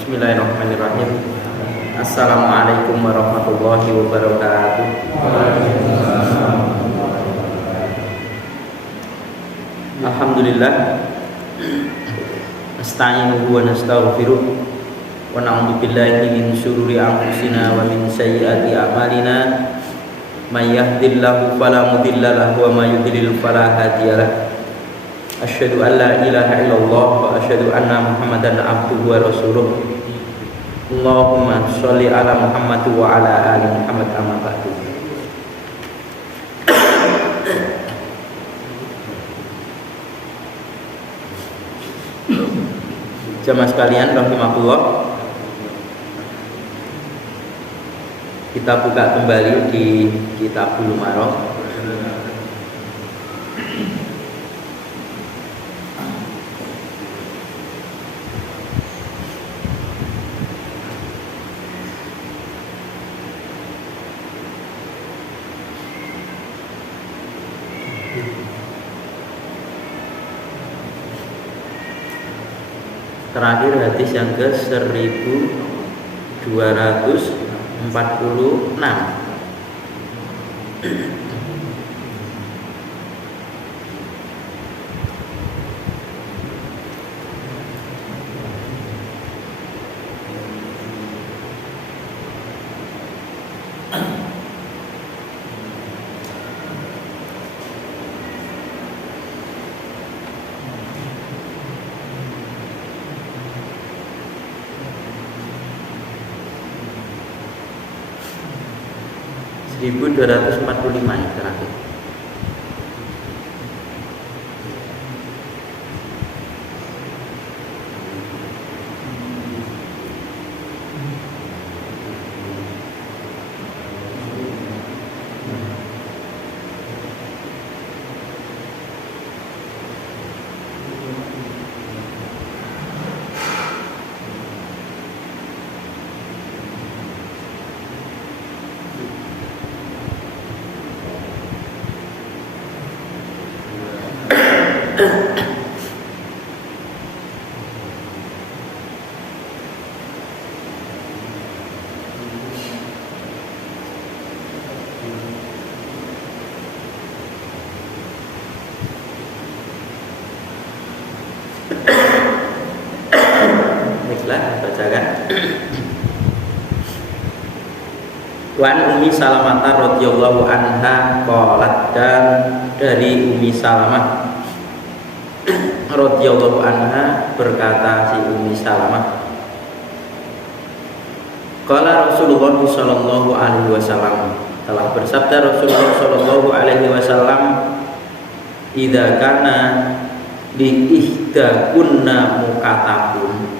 Bismillahirrahmanirrahim. Assalamualaikum warahmatullahi wabarakatuh. Alhamdulillah. Nasta'inuhu wa nastaghfiruh wa na'udzu billahi min syururi anfusina wa min sayyiati a'malina. May yahdihillahu fala mudilla lahu wa may yudlil fala hadiyalah. Asyhadu an la ilaha illallah wa asyhadu anna Muhammadan abduhu wa rasuluh. Allahumma sholli ala Muhammad wa ala ali Muhammad amma ba'du. Jamaah sekalian rahimakumullah, kita buka kembali di kitab Bulughul Maram. Terakhir hadis yang ke 1246. Yang terakhir. Baiklah, bacakan. Wan Ummi Salamah radhiyallahu anha qalat, dan dari Ummi Salamah radhiyallahu anha berkata si Ummi Salamah, qala Rasulullah sallallahu alaihi wasallam, telah bersabda Rasulullah sallallahu alaihi wasallam, idza kana li ihdakunna mukatabun,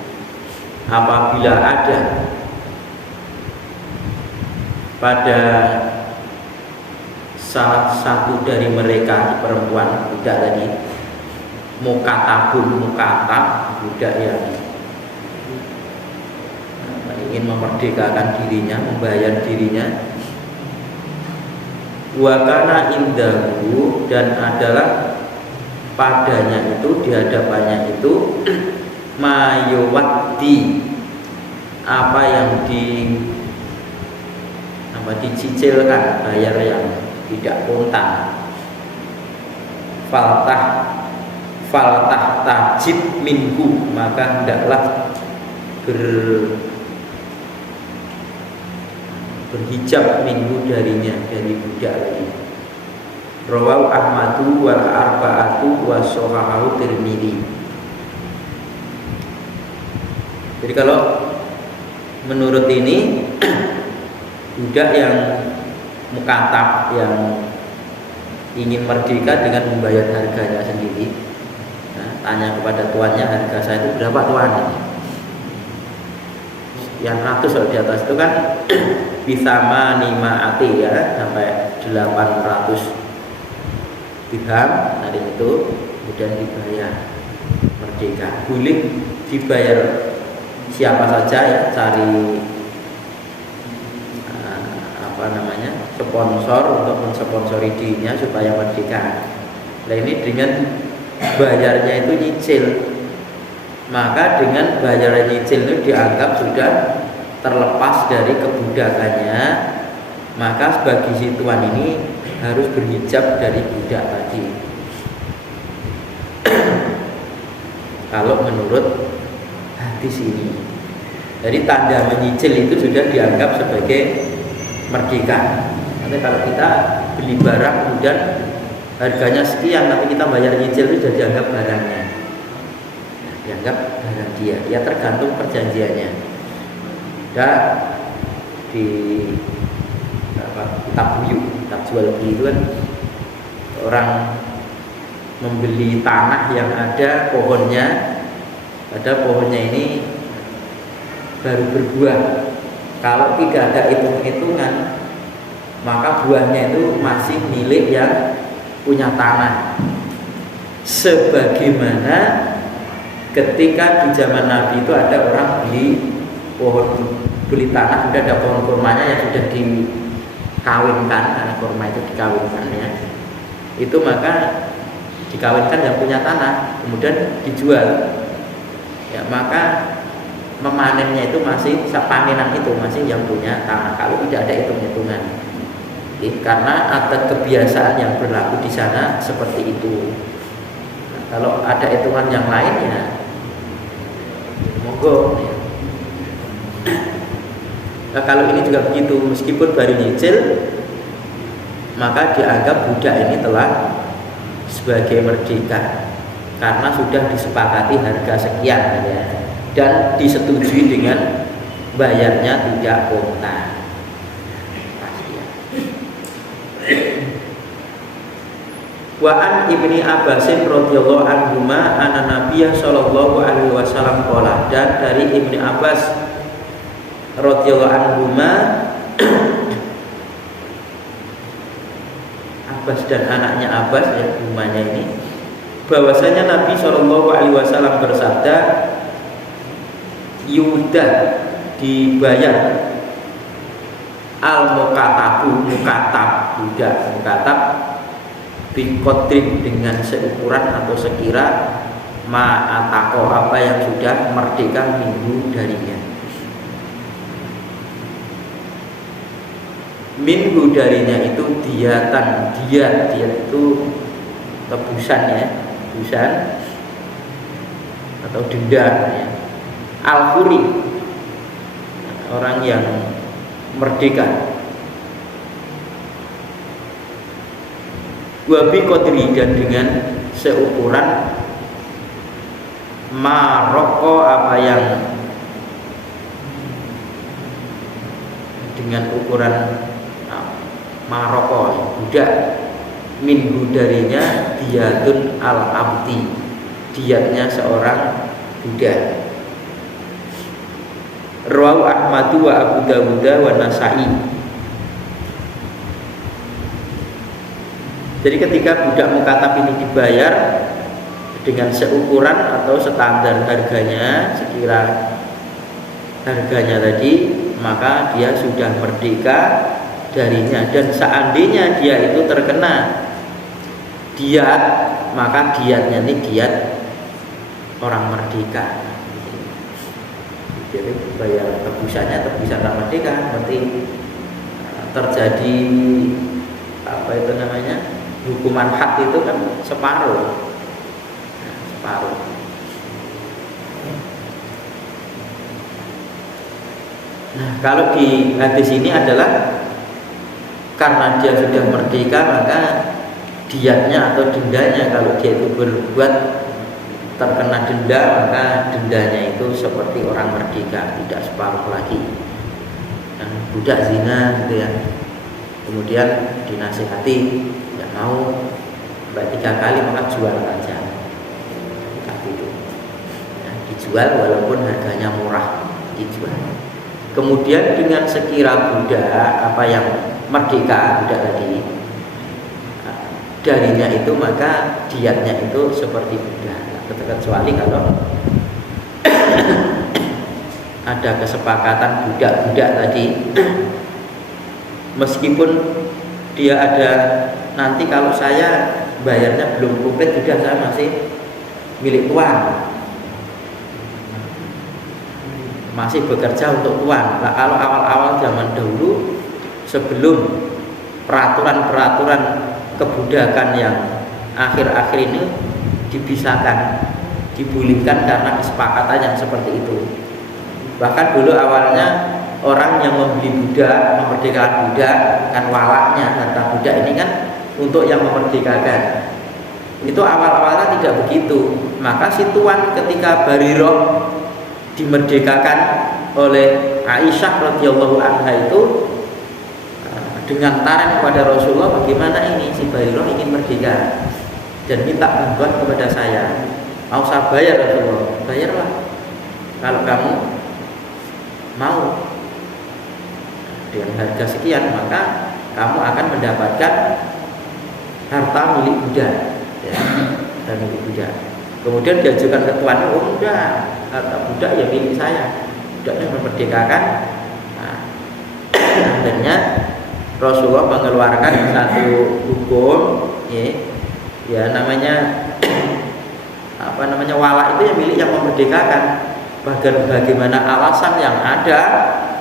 apabila ada pada salah satu dari mereka, perempuan budak tadi, mukatabun, mukatab budak yang ingin memerdekakan dirinya, membayar dirinya, wa kana indahu, dan adalah padanya itu, di hadapannya itu, mayuwati, apa yang dicicilkan, bayar yang tidak kontan, faltah tajib minhu, maka hendaklah berhijab minhu darinya, dari budak tadi. Rawahu Ahmadu wal arba'atu wa shahahahu Tirmidzi. Jadi kalau menurut ini budak yang mukatab, yang ingin merdeka dengan membayar harganya sendiri, nah, tanya kepada tuannya, harga saya itu berapa tuan? Yang 100 kalau di atas itu kan bisa manima'ati, ya, sampai 800 dirham. Dari itu kemudian dibayar merdeka. Boleh dibayar siapa saja, ya, cari sponsor untuk mensponsori dirinya supaya merdeka. Nah, ini dengan bayarnya itu nyicil, maka dengan bayar nyicil itu dianggap sudah terlepas dari kebudakannya, maka bagi si tuan ini harus berhijab dari budak tadi. Kalau menurut hadis ini, jadi tanda menyicil itu sudah dianggap sebagai merdeka. Nanti kalau kita beli barang kemudian harganya sekian tapi kita bayar nyicil itu sudah dianggap barangnya, dianggap barang dia. Ya tergantung perjanjiannya. Dan di kitab buyuk, kitab jual beli itu kan orang membeli tanah yang ada pohonnya, ini baru berbuah. Kalau tidak ada hitung-hitungan, maka buahnya itu masih milik yang punya tanah. Sebagaimana ketika di zaman Nabi itu ada orang beli tanah, sudah ada pohon kurmanya yang sudah dikawinkan, karena kurma itu dikawinkan ya. Itu maka dikawinkan yang punya tanah, kemudian dijual. Ya, maka memanennya itu masih panenan itu masih yang punya tanah kalau tidak ada hitung-hitungan. Karena ada kebiasaan yang berlaku di sana seperti itu. Nah, kalau ada hitungan yang lainnya, monggo. Nah, kalau ini juga begitu, meskipun baru nyicil, maka dianggap budak ini telah sebagai merdeka karena sudah disepakati harga sekian ya, dan disetujui dengan bayarnya tidak kontan. Wa an Ibni Abbasin radhiyallahu anhuma anna Nabiyya sallallahu alaihi wasallam qala, dan dari Ibni Abbas radhiyallahu anhuma, Abbas dan anaknya Abbas ya, umanya ini, bahwasanya Nabi sallallahu alaihi wasallam bersabda, yuda dibayar al-mukatabu, mukatab budak, mukatab biqadrin dengan seukuran atau sekira ma'atako apa yang sudah merdeka minggu darinya. Minggu darinya itu diatan, diat itu tebusan ya, tebusan atau denda ya. Al-Huri, orang yang merdeka. Wabi kodri, dan dengan seukuran maroko apa yang dengan ukuran maroko budak, minhu darinya diatun al-abdi, diatnya seorang budak. Rawahu Ahmadu wa Abu Dawud wa Nasa'i. Jadi ketika budak mukatab ini dibayar dengan seukuran atau standar harganya, sekira harganya tadi, maka dia sudah merdeka darinya. Dan seandainya dia itu terkena diat, maka diatnya ini diat orang merdeka. Jadi bayar tebusannya tebusan orang merdeka, berarti terjadi apa itu namanya, hukuman had itu kan separuh. Separuh. Nah, kalau di hadis ini adalah karena dia sudah merdeka, maka diatnya atau dendanya, kalau dia itu berbuat terkena denda, maka dendanya itu seperti orang merdeka, tidak separuh lagi. Dan budak zina gitu ya, kemudian dinasihati tidak mau, sampai 3 kali, maka jual aja. Itu nah, dijual walaupun harganya murah, dijual. Kemudian dengan sekira budak apa yang merdeka, budak tadi darinya itu, maka diatnya itu seperti budak, kecuali kalau ada kesepakatan budak-budak tadi, meskipun dia ada nanti kalau saya bayarnya belum komplit juga, saya masih milik tuan. masih bekerja untuk tuan. Nah, kalau awal-awal zaman dahulu sebelum peraturan-peraturan kebudakan yang akhir-akhir ini dipisahkan, dibolehkan karena kesepakatan yang seperti itu. Bahkan dulu awalnya orang yang membeli budak, memerdekakan budak, kan walaknya harta budak ini kan untuk yang memerdekakan. Itu awal-awalnya tidak begitu. Maka si tuan ketika Bariroh dimerdekakan oleh Aisyah radhiyallahu anha itu dengan tarik kepada Rasulullah, bagaimana ini si Bariroh ingin merdeka dan minta bantuan kepada saya, mau saya bayar Rasulullah. Bayarlah kalau kamu mau dengan harga sekian, maka kamu akan mendapatkan harta milik budak, ya, harta milik budak. Kemudian diajukan ke tuan, oh enggak, harta budak ya milik saya, budaknya memerdekakan. Nah, akhirnya Rasulullah mengeluarkan satu hukum, ya namanya walak itu ya milik yang memerdekakan. Bahkan bagaimana alasan yang ada,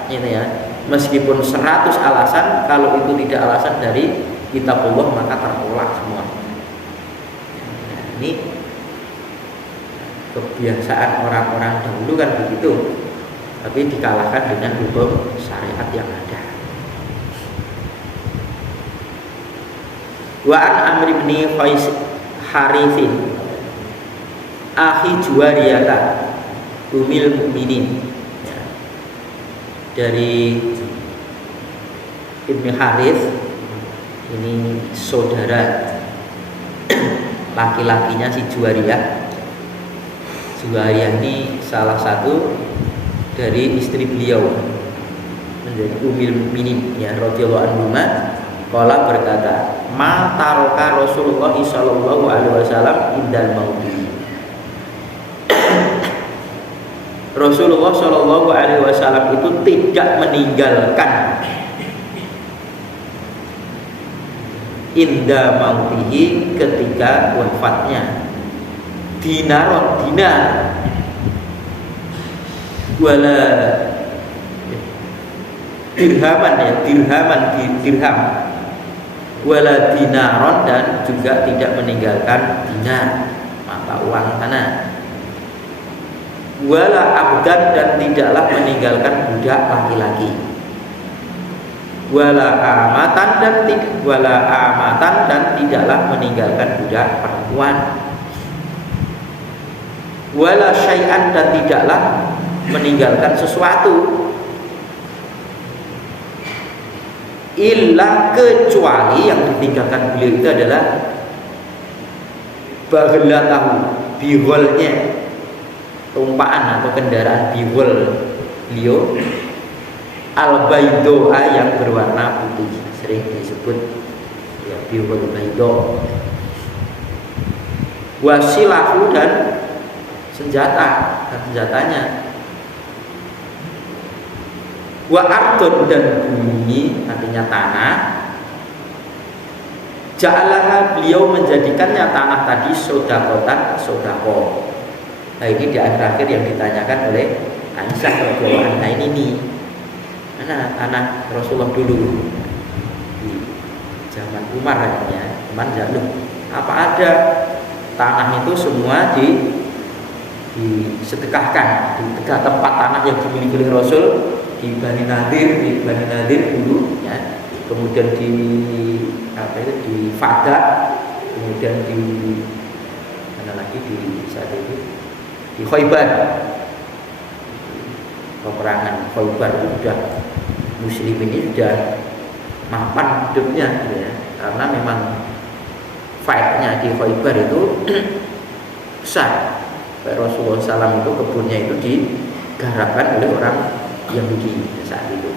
ini ya, meskipun 100 alasan, kalau itu tidak alasan dari kitabullah maka tertolak semua. Ini kebiasaan orang-orang dahulu kan begitu, tapi dikalahkan dengan hukum syariat yang ada. Wa an Amr bin Haritsin akhi Juwariyata umil mukminin, ya. Dari Ibnu Harits, ini saudara laki-lakinya si Juwariyah. Juwariyah ini salah satu dari istri beliau, menjadi umil mukminin, ya, radhiyallahu anhuma. Qala berkata, ma taroka Rasulullah sallallahu alaihi wasallam indal mauti. Rasulullah sallallahu alaihi wasallam itu tidak meninggalkan inda mautihi, ketika wafatnya, dinar wala dirham wala dinaron, dan juga tidak meninggalkan dinar, mata uang sana, wala abdan, dan tidaklah meninggalkan budak laki-laki, wala amatan, dan tidaklah meninggalkan budak perempuan, wala syai'an, dan tidaklah meninggalkan sesuatu, illa, kecuali yang ditinggalkan beliau itu adalah baghlatahu, bigholnya, tumpaan atau kendaraan bigol beliau, al-baidoa, yang berwarna putih, sering disebut ya bigol baido, wasilahu, dan senjatanya, wa ardun, dan bumi, artinya tanah, ja'alaha, beliau menjadikannya tanah tadi sodakotan, sodako. Nah ini di akhir-akhir yang ditanyakan oleh Aisyah radhiyallahu anha, ini mana tanah Rasulullah dulu di zaman Umar, ya, Umar jaluk apa ada tanah itu semua disedekahkan di tiga tempat tanah yang dimiliki oleh Rasul, di Bani Nadir dulu, ya, kemudian di Fadah, kemudian di mana lagi di saat itu di Khaybar, peperangan Khaybar itu sudah muslim ini sudah mapan hidupnya, ya, karena memang fight-nya di Khaybar itu besar. Rasulullah SAW itu kebunnya itu digarapkan oleh orang Yahudi saat itu.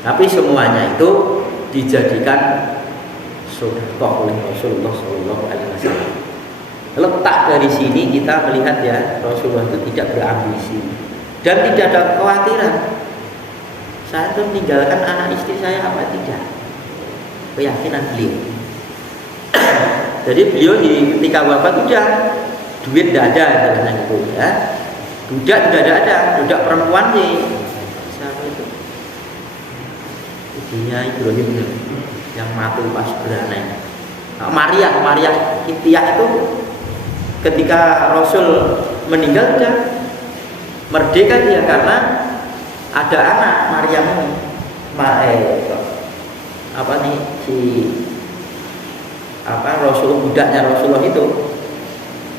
Tapi semuanya itu dijadikan sedekah oleh Rasulullah SAW. Letak dari sini kita melihat, ya, Rasulullah itu tidak berambisi dan tidak ada kekhawatiran saya itu meninggalkan anak istri saya apa tidak. Keyakinan beliau. Jadi beliau ketika wafat udah duit tidak ada, itu, ya. Budak tidak ada, budak perempuan sih. Siapa itu? Ibunya Ibrahim yang mati pas beranak. Maria Kiptiah itu ketika Rasul meninggal sudah merdeka dia karena ada anak Maryam ini. Rasul budaknya Rasulullah itu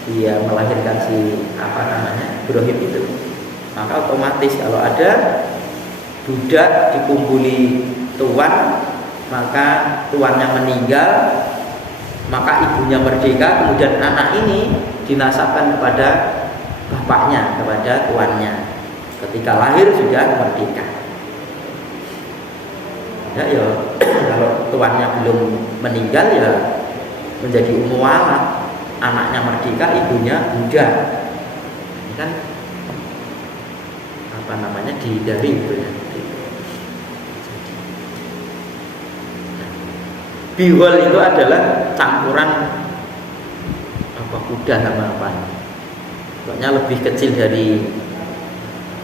dia melahirkan Ibrahim itu, maka otomatis kalau ada budak dikumpuli tuan, maka tuannya meninggal, maka ibunya merdeka, kemudian anak ini dinasabkan kepada bapaknya, kepada tuannya. Ketika lahir sudah merdeka. Ya, kalau tuannya belum meninggal ya menjadi ummu walad, anaknya merdeka, ibunya budak. Ini kan dihindari gitu ya. Bihol itu adalah campuran kuda sama apa? Pokoknya lebih kecil dari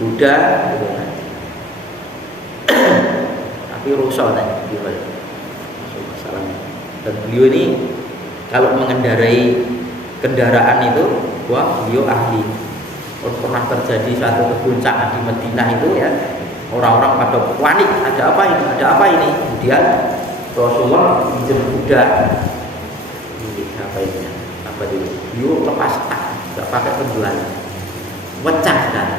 kuda gitu ya. Tapi rusak nih bihol. Dan beliau ini kalau mengendarai kendaraan itu, wah beliau ahli. Pernah terjadi suatu keguncangan di Madinah itu ya, orang-orang pada panik, ada apa ini? Kemudian Rasulullah pinjam kuda, apa dulu? Beliau lepas tak, nggak pakai penjualan, pecah dan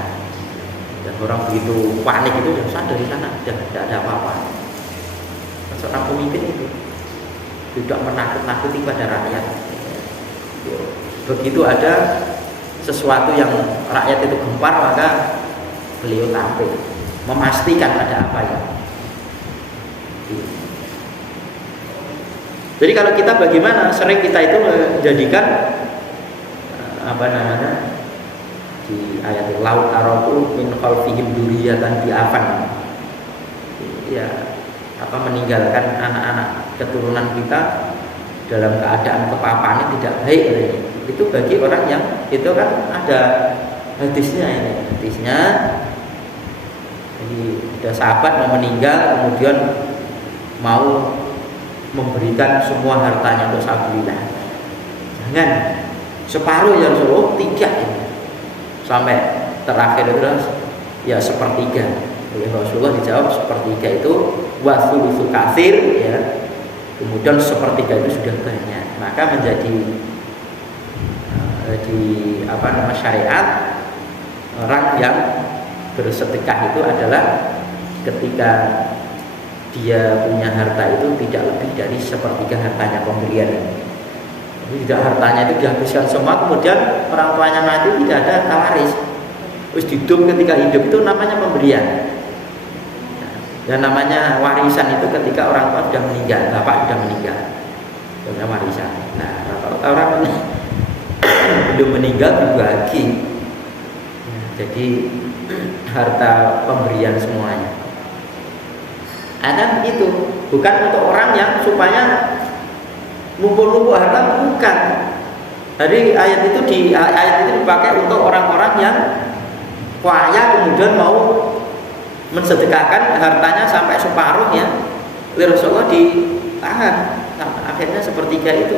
orang begitu panik itu ya dari sana tidak ada apa-apa. Seorang pemimpin itu tidak menakut-nakuti pada rakyat. Begitu ada sesuatu yang rakyat itu gempar, maka beliau tampil memastikan ada apa ya. Jadi kalau kita bagaimana sering kita itu menjadikan di ayat laut arabu min khalfihim dzurriyyatan di'afan, ya meninggalkan anak-anak keturunan kita dalam keadaan kepapahan tidak baik ini. Itu bagi orang yang itu kan ada hadisnya ini. Hadisnya jadi ada sahabat mau meninggal kemudian mau memberikan semua hartanya untuk sabilillah. Jangan separuh ya Rasulullah, tidak ini. Sampai terakhir itu ya sepertiga. Oleh Rasulullah dijawab sepertiga itu wasulusu katsir ya. Kemudian sepertiga itu sudah banyak. Maka menjadi syariat orang yang bersedekah itu adalah ketika dia punya harta itu tidak lebih dari sepertiga hartanya pemberian. Jadi tidak hartanya itu dihabiskan semua, kemudian orang tuanya mati tidak ada harta waris. Terus hidup ketika hidup itu namanya pemberian. Dan namanya warisan itu ketika orang tua sudah meninggal, bapak sudah meninggal, namanya warisan. Nah, kalau orang belum meninggal dibagi. Jadi harta pemberian semuanya. Dan itu bukan untuk orang yang supaya mumpul-mumpul harta, bukan. Jadi ayat itu dipakai untuk orang-orang yang kaya kemudian mau mensedekahkan hartanya sampai separuh ya. Rasulullah ditahan. Akhirnya sepertiga itu.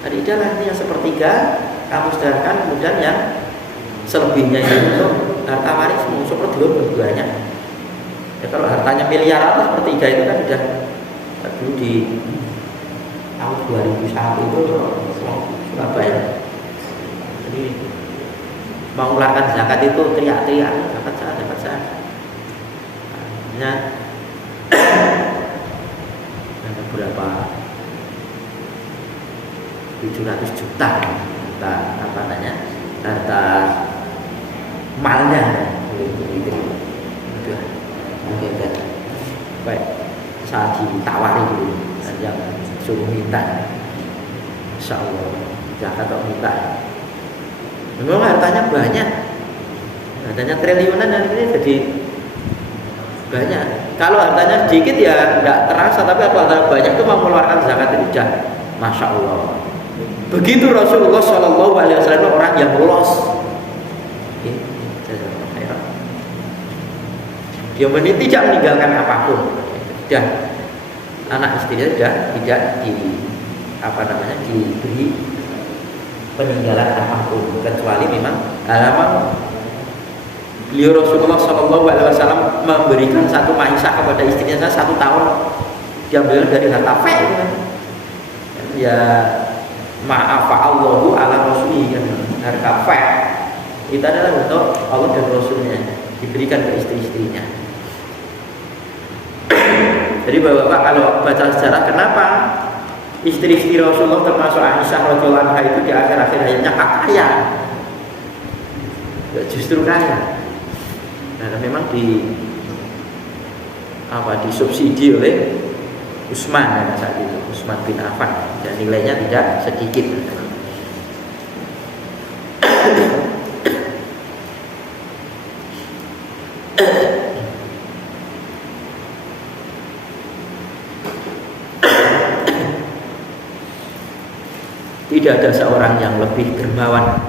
Tadi jalan yang sepertiga kamu sedekahkan, kemudian yang selebihnya itu untuk harta warismu sepertiga banyak. Ya, kalau hartanya miliaran sepertiga itu kan sudah dulu di tahun 2001 itu Surabaya. Jadi mau mengeluarkan zakat itu teriak-teriak, dapat saya. Hanya ada berapa 700 juta harta malnya itu. Baik, saya ditawari dulu yang suruh minta, insya Allah zakat atau minta. Memang hartanya banyak, hartanya triliunan dan ini jadi banyak. Kalau hartanya sedikit ya tidak terasa, tapi kalau hartanya banyak itu mau mengeluarkan zakat itu sudah masya Allah. Begitu Rasulullah SAW orang yang lolos. Yang penting tidak meninggalkan apapun. Sudah anak istrinya sudah tidak diberi peninggalan apapun kecuali memang beliau Rasulullah SAW memberikan satu maisha kepada istrinya 1 tahun diambil dari harta fek ya ma'afa Allahu ala rasulih harta fek itu adalah untuk Allah dan Rasulnya diberikan ke istri-istrinya. Jadi bapak-bapak kalau baca sejarah kenapa istri-istri Rasulullah termasuk Aisyah radhiyallahu anha itu di akhir-akhir hayatnya kaya, justru kaya. Nah, memang disubsidi oleh Utsman saat itu, Utsman bin Affan, dan nilainya tidak sedikit. Tidak ada seorang yang lebih dermawan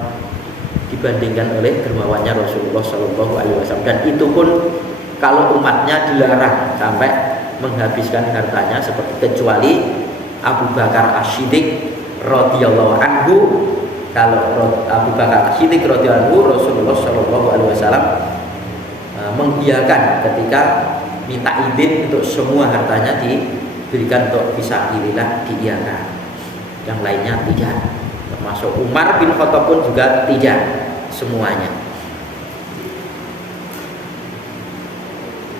dibandingkan oleh dermawannya Rasulullah SAW, dan itu pun kalau umatnya dilarang sampai menghabiskan hartanya seperti kecuali Abu Bakar As-Siddiq radhiyallahu anhu. Kalau Abu Bakar As-Siddiq radhiyallahu anhu, Rasulullah SAW mengiyakan ketika minta izin untuk semua hartanya diberikan untuk fisabilillah, diiyakan. Yang lainnya tidak, termasuk Umar bin Khattab pun juga tidak semuanya.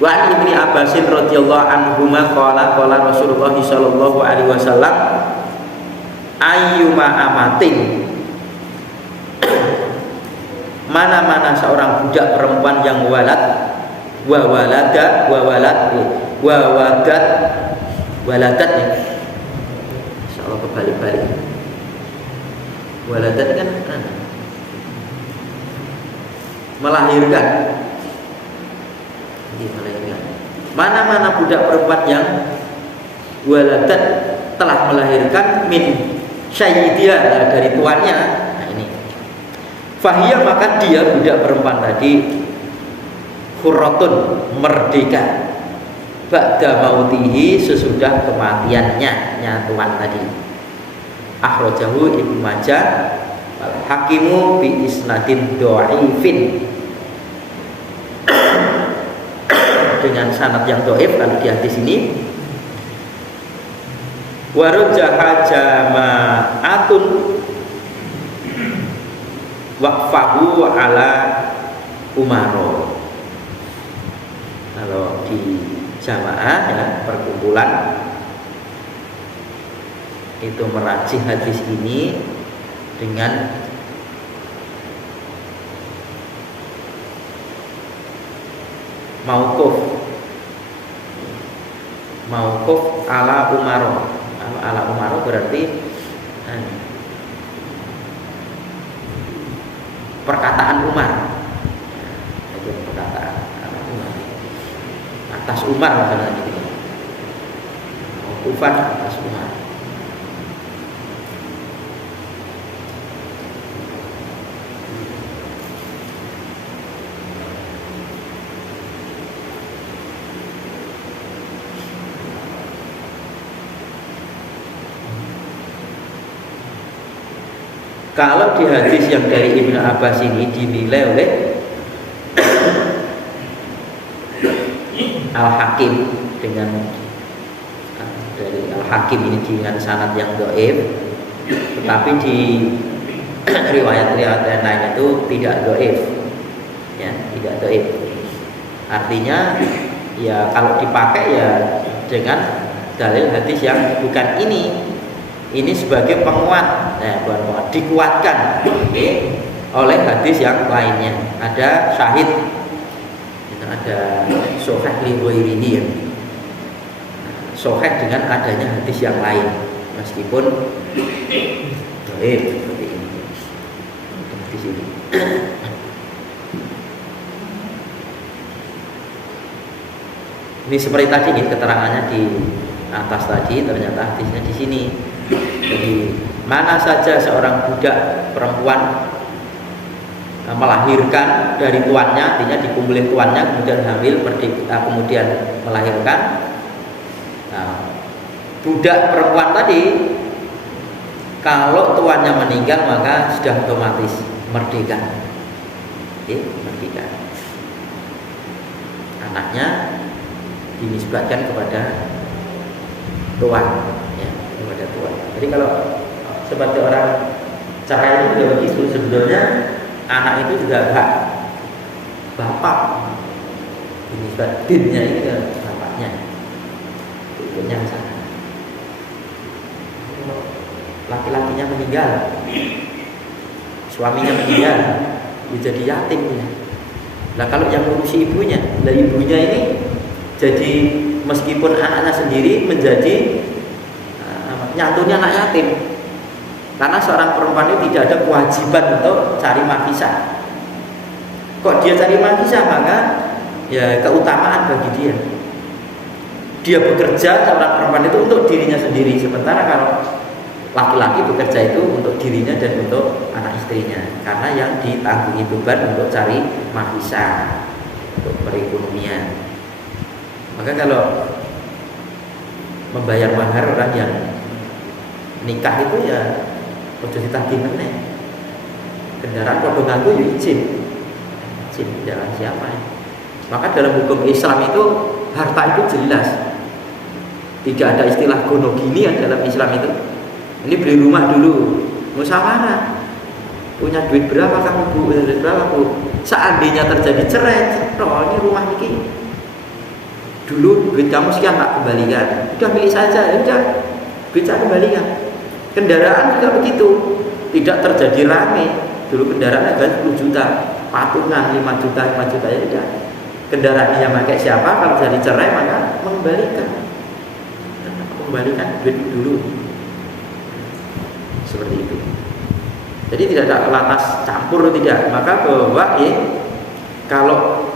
Wa Ibnu Abbas radhiyallahu anhu qala Rasulullah sallallahu alaihi wasallam ayyuma amatin, mana-mana seorang budak perempuan yang waladat ya. Insyaallah kebalik-balik. Waladat kan melahirkan. Mana-mana budak perempuan yang waladat telah melahirkan min sayyidiha, dari tuannya. Nah ini. Fahiyah, maka dia budak perempuan tadi hurratun, merdeka. Ba'da mautihi, sesudah kematiannya tuan tadi. Akhrajahu Ibnu Majah wal Hakimu bi isnadin dhaifin, dengan sanad yang dhaif kalau di hadis ini. Warajjaha jama'atun waqfahu ala Umaro. Kalau di jamaah ya, perkumpulan itu merajih hadis ini dengan mauquf ala Umaro. Ala Umaro berarti perkataan Umar, perkataan Umar atas Umar misalnya gitu, mauqufan atas Umar. Kalau di hadis yang dari Ibnu Abbas ini dinilai oleh Al-Hakim dengan dari Al-Hakim ini dengan sanad yang dhaif, tetapi di riwayat-riwayat lain itu tidak dhaif, ya, tidak dhaif. Artinya ya kalau dipakai ya dengan dalil hadis yang bukan ini sebagai penguat, penguat dikuatkan oleh hadis yang lainnya. Ada syahid, ada sahih li ghairihi ya. Sahih dengan adanya hadis yang lain meskipun dhaif seperti ini. Di sini. Ini seperti tadi nih keterangannya di atas tadi, ternyata hadisnya di sini. Jadi mana saja seorang budak perempuan melahirkan dari tuannya, artinya dikumpulin tuannya, kemudian hamil, kemudian melahirkan. Nah, budak perempuan tadi kalau tuannya meninggal maka sudah otomatis merdeka. Merdeka. Anaknya dinisbatkan kepada tuan, ya, kepada tuan. Jadi kalau seperti orang cerai itu juga begitu, sebenarnya anak itu juga hak bapak. Dinisbat dinnya ini ke bapaknya. Ikutnya sana. Laki-lakinya meninggal, suaminya meninggal, jadi yatim ya. Nah kalau yang ngurusi ibunya, nah ibunya ini jadi meskipun anaknya sendiri menjadi nyantuni anak yatim, karena seorang perempuan itu tidak ada kewajiban untuk cari mahkisah. Kok dia cari mahkisah, maka ya keutamaan bagi dia. Dia bekerja seorang perempuan itu untuk dirinya sendiri, sementara kalau laki-laki bekerja itu untuk dirinya dan untuk anak istrinya, karena yang ditanggungi beban untuk cari mahkisah, untuk perekonomian. Maka kalau membayar mahar orang yang nikah itu ya ojo ditagih meneh. Kendaraan padha nganggo ya izin jalan siapa ya. Maka dalam hukum Islam itu harta itu jelas. Tidak ada istilah gono gini ya dalam Islam itu. Ini beli rumah dulu, musyawarah. Punya duit berapa kamu bu? Duit berapa bu? Seandainya terjadi cerai, ini rumah ini. Dulu duit kamu sekian tak kembalikan. Udah milih saja, ya udah. Duit saya kembalikan. Kendaraan juga begitu. Tidak terjadi rame. Dulu kendaraan harga 10 juta, patungan 5 juta ya udah. Kendaraan yang pakai siapa? Kalau jadi cerai maka mengembalikan duit dulu. Seperti itu. Jadi tidak ada lantas campur, tidak. Maka bahwa kalau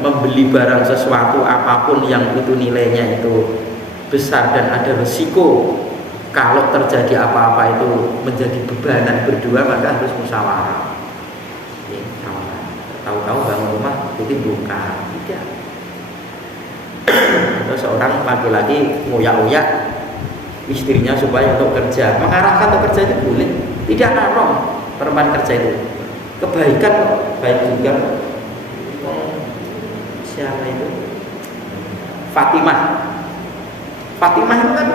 membeli barang sesuatu apapun yang itu nilainya itu besar dan ada resiko, kalau terjadi apa-apa itu menjadi bebanan berdua, maka harus musyawarah. Tahu-tahu bangun rumah itu bongkar, tidak. Atau seorang laki-laki ngoyak-ngoyak istrinya supaya untuk kerja, mengarahkan untuk kerja itu boleh, tidak haram perempuan kerja itu, kebaikan baik juga. Siapa itu? Fatimah itu kan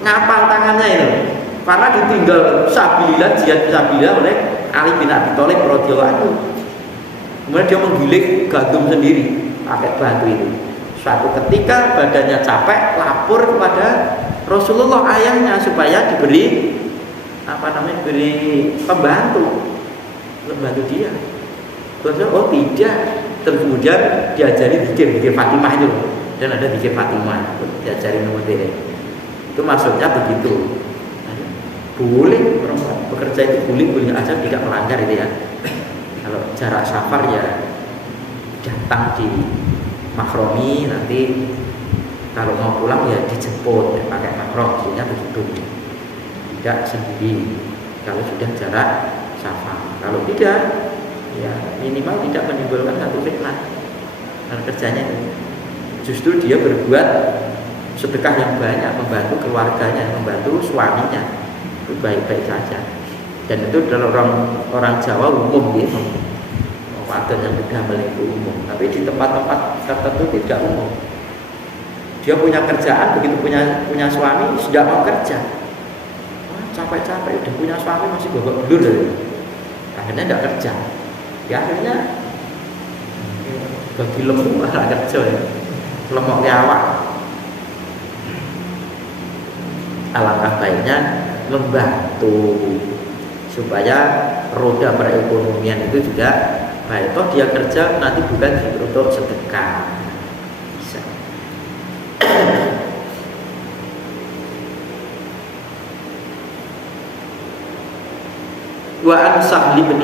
ngapal tangannya itu, karena ditinggal jihad fisabilillah oleh Ali bin Abi Thalib radhiyallahu anhu. Kemudian dia menggiling gandum sendiri pakai batu itu. Suatu ketika badannya capek, lapor kepada Rasulullah ayahnya supaya diberi pembantu dia. Terus oh tidak. Terus kemudian diajari zikir Fatimah itu, dan ada zikir Fatimah diajari nomor dia. Itu maksudnya begitu. Boleh bekerja itu boleh aja, tidak melanggar itu ya. Kalau jarak safar ya datang di mahromi, nanti kalau mau pulang ya dijemput pakai makroh, maksudnya begitu. Tidak sendiri kalau sudah jarak safar. Kalau tidak, ya minimal tidak menimbulkan satu fitnah. Karena kerjanya itu justru dia berbuat sedekah yang banyak, membantu keluarganya, membantu suaminya, itu baik-baik saja. Dan itu adalah orang Jawa umum gitu. Wadah yang berdamel itu umum, tapi di tempat-tempat tertentu tidak umum. Dia punya kerjaan, begitu punya suami sudah mau kerja, capek-capek udah punya suami masih babak belur, akhirnya tidak kerja. Ya akhirnya bagi lembu malah kerja ya, lemok awak. Alangkah baiknya membantu supaya roda perekonomian itu juga baik. Toh dia kerja nanti bukan untuk sedekah. Bisa. Wa an Sa'd bin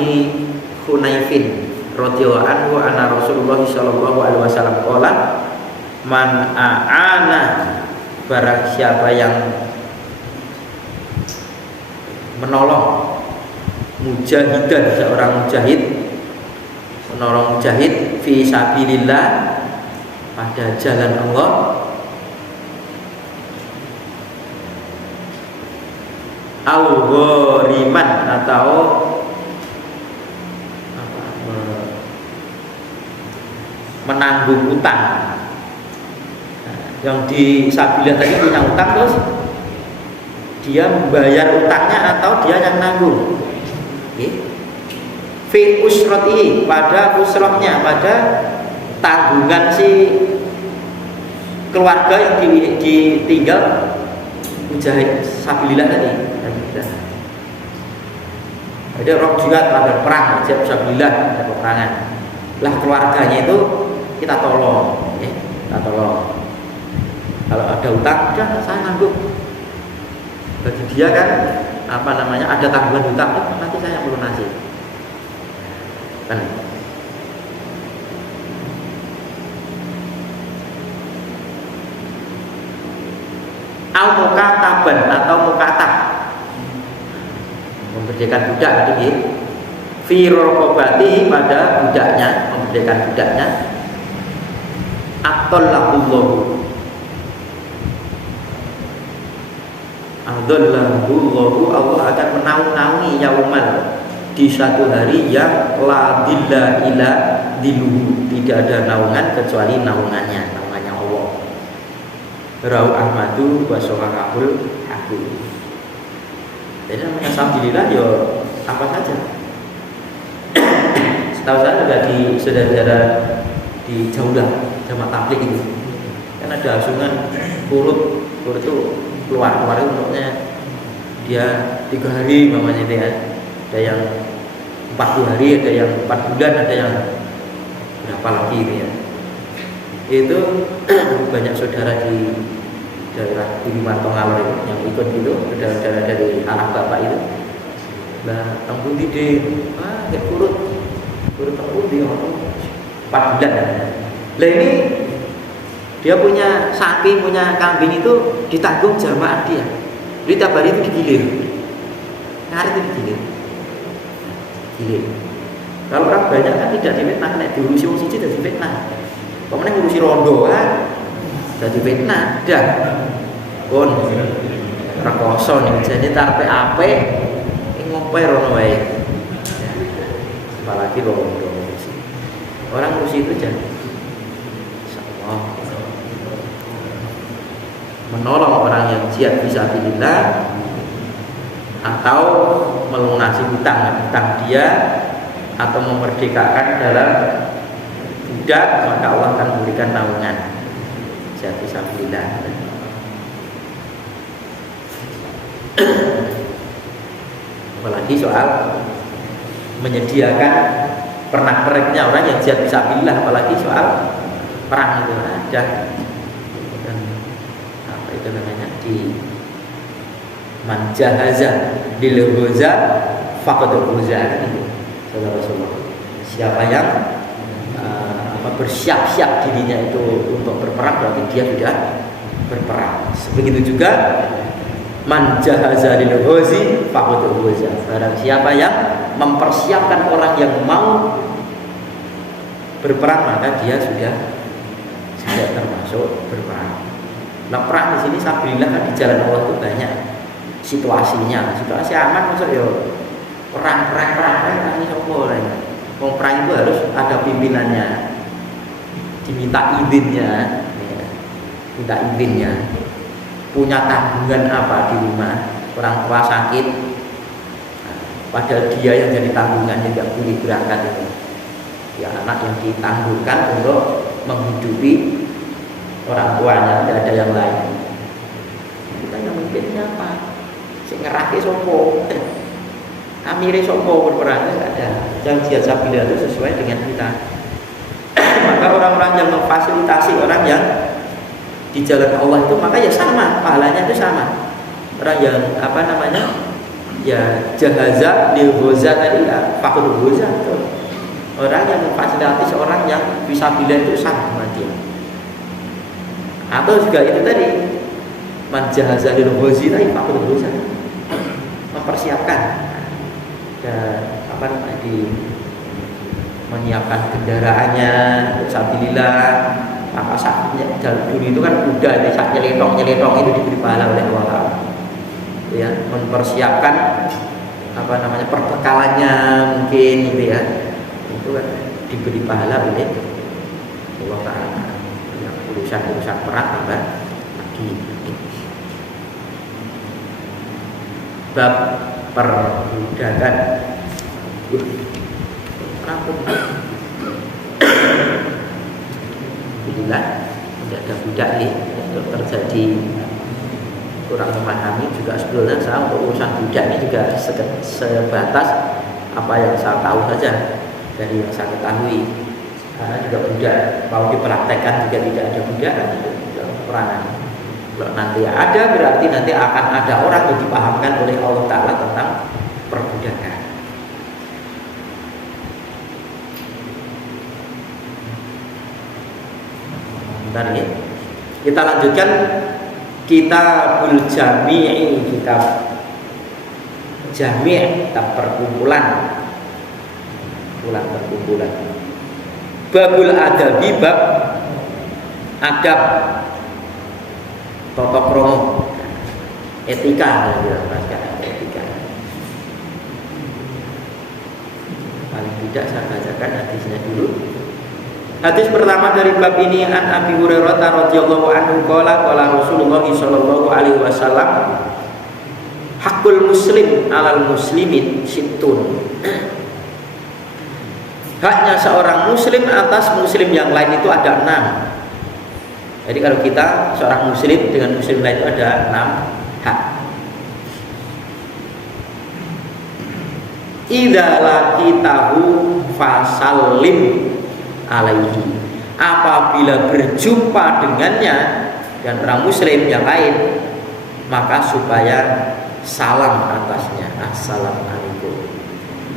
Hunayfin radhiyallahu anhu anna Rasulullah sallallahu alaihi wasallam qala man a'ana, barang siapa yang menolong mujahidan, seorang mujahid, menolong mujahid fi sabilillah, pada jalan Allah, au ghoriman, atau menanggung utang. Yang di sabilillah tadi punya utang, terus dia membayar utangnya atau dia yang nanggung. Fi usratihi, pada usrahnya, pada tanggungan si keluarga yang ditinggal mujahid sabilillah tadi. Jadi orang jihad pada perang, siap sabilillah, ada peperangan. Lah keluarganya itu kita tolong, kita tolong. Kalau ada utang, udah saya nanggung. Bagi dia kan ada tanggungan utang, nanti saya melunasi. Kan? Al-mukataban atau mukatab, memerdekakan budak tadi. Fi raqabati, pada budaknya, memerdekakan budaknya. Aqallahu, Adallahu, Allah akan menaungi yauman, di satu hari yang la dilla ila diluhu, tidak ada naungan kecuali naungannya Allah. Rawu Ahmadu wa sahahul Hakim. Jadi namanya sabilillah ya apa saja. Setahu saya juga di saudara-saudara di Jaulah jamaah tabligh itu kan ada asuhan kurut itu keluar untuknya dia 3 hari mamanya dia, ada yang 40 hari, ada yang 4 bulan, ada yang berapa lagi ini ya. Itu banyak saudara di daerah Gilimanuk Ngalor itu yang ikut gitu, saudara-saudara dari anak bapak itu. Lah tanggung di kayak kurut tanggung di 4 bulan ya. Lah ini dia punya sapi, punya kambing itu ditanggung jamaah dia. Jadi tiap hari itu digilir. Hari itu digilir. Kalau orang banyak kan tidak difitnah, nek diurusi wong siji dadi fitnah. Pokoknya ngurusi rondo kan dadi fitnah. Dah. Pun rekoso nih jane tarpe apik ngope rono wae. Apalagi rondo. Orang ngurusi itu jangan. Menolong orang yang jihad fisabilillah atau melunasi hutang dia atau memerdekakan dalam budak, maka Allah akan memberikan naungan jihad fisabilillah. Apalagi soal menyediakan pernak-perniknya orang yang jihad fisabilillah, apalagi soal perang itu ada. Itu namanya di manjahaza lil ghuza faqad ghuza. Saudara-saudara, siapa yang bersiap-siap dirinya itu untuk berperang, berarti dia sudah berperang. Begitu juga manjahaza lil ghuzi faqad ghuza. Barang siapa yang mempersiapkan orang yang mau berperang, maka dia sudah termasuk berperang. Nah perang di sini sabilillah kan di jalan Allah itu banyak situasinya. Situasi aman maksud yo perang ini sopo lah. Wong perang itu harus ada pimpinannya, diminta izinnya, minta izinnya. Punya tanggungan apa di rumah, orang tua sakit, padahal dia yang jadi tanggungannya tidak boleh berangkat itu. Ya anak yang ditanggungkan untuk menghidupi orang tuanya, tidak ada yang lain. Kita yang memimpinnya apa? Si ngerake sopo, amire sopo berperang, tidak ada. Yang jihad sabilillah itu sesuai dengan kita. Maka orang-orang yang memfasilitasi orang yang di jalan Allah itu, maka ya sama, pahalanya itu sama. Orang yang ya jahaza lil ghuza tadi ya faqad ghuza itu. Orang yang memfasilitasi orang yang fisabilillah itu sama dia. Atau juga itu tadi manjahaza lil ghuzi tadi faqad ghuza, mempersiapkan dan menyiapkan kendaraannya untuk sabilillah. Maka saat dulu itu kan kuda itu saat nyeletong itu diberi pahala oleh Allah Ta'ala. Ya, mempersiapkan perbekalannya mungkin gitu ya, itu kan diberi pahala oleh Allah Ta'ala. Yang urusan perang tambah lagi. Bab perbudakan. Alhamdulillah tidak ada budak nih, untuk terjadi kurang memahami juga sebetulnya saya untuk urusan budak ini juga sebatas apa yang saya tahu saja dari yang saya ketahui, karena juga budak mau dipraktekkan juga tidak ada budak dalam peperangan. Kalau nanti ada berarti nanti akan ada orang yang dipahamkan oleh Allah Ta'ala tentang perbudakan. Bentar ya. Kita lanjutkan Kitabul Jami', kitab Jami', kitab perkumpulan. Babul adabi, bab adab, tata krama, etika, etika. Paling tidak saya bacakan hadisnya dulu. Hadis pertama dari bab ini, an Abi Hurairah radhiyallahu anhu qala Rasulullah sallallahu alaihi wasallam, hakul muslim alal muslimin sittun. Haknya seorang muslim atas muslim yang lain itu ada 6. Jadi kalau kita seorang muslim dengan muslim lain itu ada 6 hak. Idza laqitahu fasallim alaihi, apabila berjumpa dengannya dan orang muslim yang lain, maka supaya salam atasnya, assalamualaikum,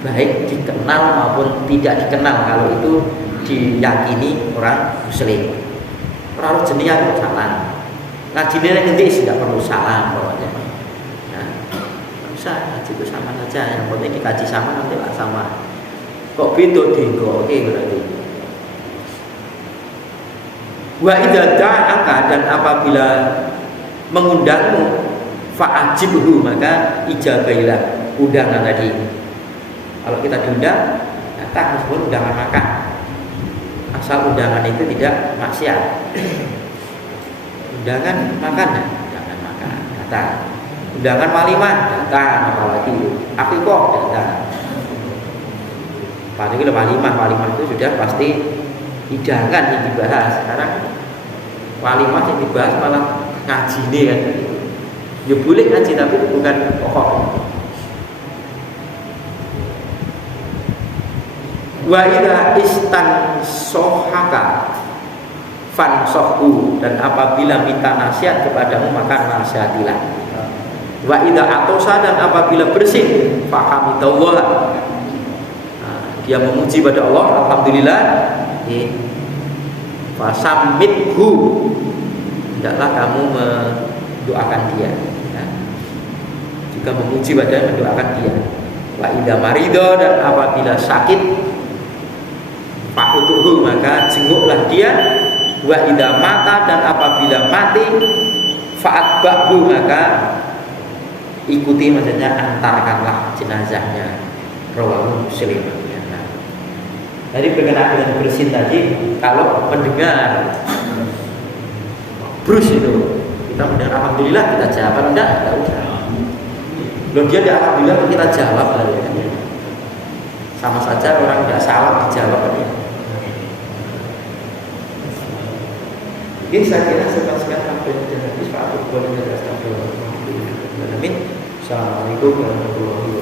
baik dikenal maupun tidak dikenal. Kalau itu diyakini orang muslim, orang jenis itu salam. Ngaji ini nanti tidak perlu salam pokoknya. Nah, usah ngaji itu sama saja, yang penting dikaji sama nanti lah sama. Kok beda dinggo, oke berarti. Wa idza da'aka, dan apabila mengundangmu, fa'ajibhu, maka ijabailah undangan tadi. Kalau kita diundang, datang meskipun undangan makan, asal undangan itu tidak maksiat. Undangan makan, datang. Undangan walimah, datang. Apalagi akikah, datang. Apalagi walimah itu sudah pasti hidangan yang dibahas. Sekarang walimah yang dibahas malah ngaji nih kan. Ya boleh ngaji tapi bukan pokok. Wa idza istansohaka fansohu, dan apabila minta nasihat kepadamu maka nasihatilah. Wa idza atosa, dan apabila bersih fahamidallah, dia memuji pada Allah, alhamdulillah, fasammithu, hendaklah kamu mendoakan dia, ya. Juga memuji pada, mendoakan dia. Wa idza marido, dan apabila sakit, fa'utuhu, maka jenguklah dia. Wa idza mata, dan apabila mati, fa'atba'hu, maka ikuti, maksudnya antarkanlah jenazahnya. Rawahu Muslim. Jadi berkenaan dengan bersin tadi, kalau mendengar brus itu, kita mendengar alhamdulillah, kita jawab, enggak usah. Belum dia tidak alhamdulillah kita jawab lah ya. Sama saja orang tidak salam dijawab ya. Ini saya kira sekian sampai di hadis Pak Abu Bakar Assalamualaikum warahmatullahi wabarakatuh.